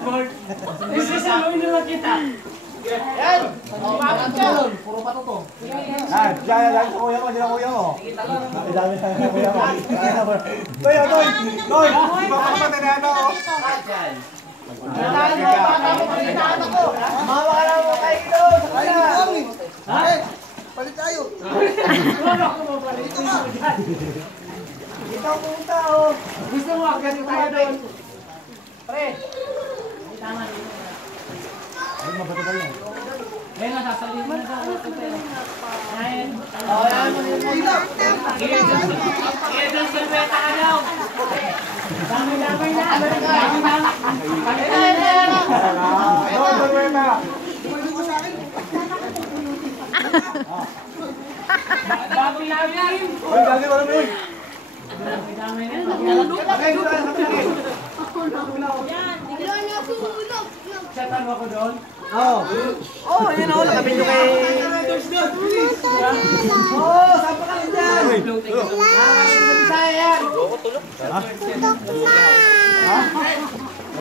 Isasaluin naman kita. Yan! Bakit ka? Puro pato to. Diyan sa kuya mo, diyan kuya mo. Dami sa kuya mo. Toy, toy. Toy. Papapatay na ako. Diyan. Mawa ka lang mo kayo doon. Ha? Palit tayo. Ikaw punta oh. Gusto mo agad tayo doon. Pre. Tama rin. Ay, mabato ba yan? Ayun na, sasabihin mo na sa ako. Ayun. Oh, yan. Iyan sa beta ka daw. Dami-dami na. Bago namin. Ay, dali wala mo yun. Dami-dami na. Okay, doon tayo sa tingin. Chatan mo ako doon. Oo. Oh, yan ako. Nakabit nyo kay... Oo, saan pa kami dyan? Nakakasing sa Bisaya yan. Ha?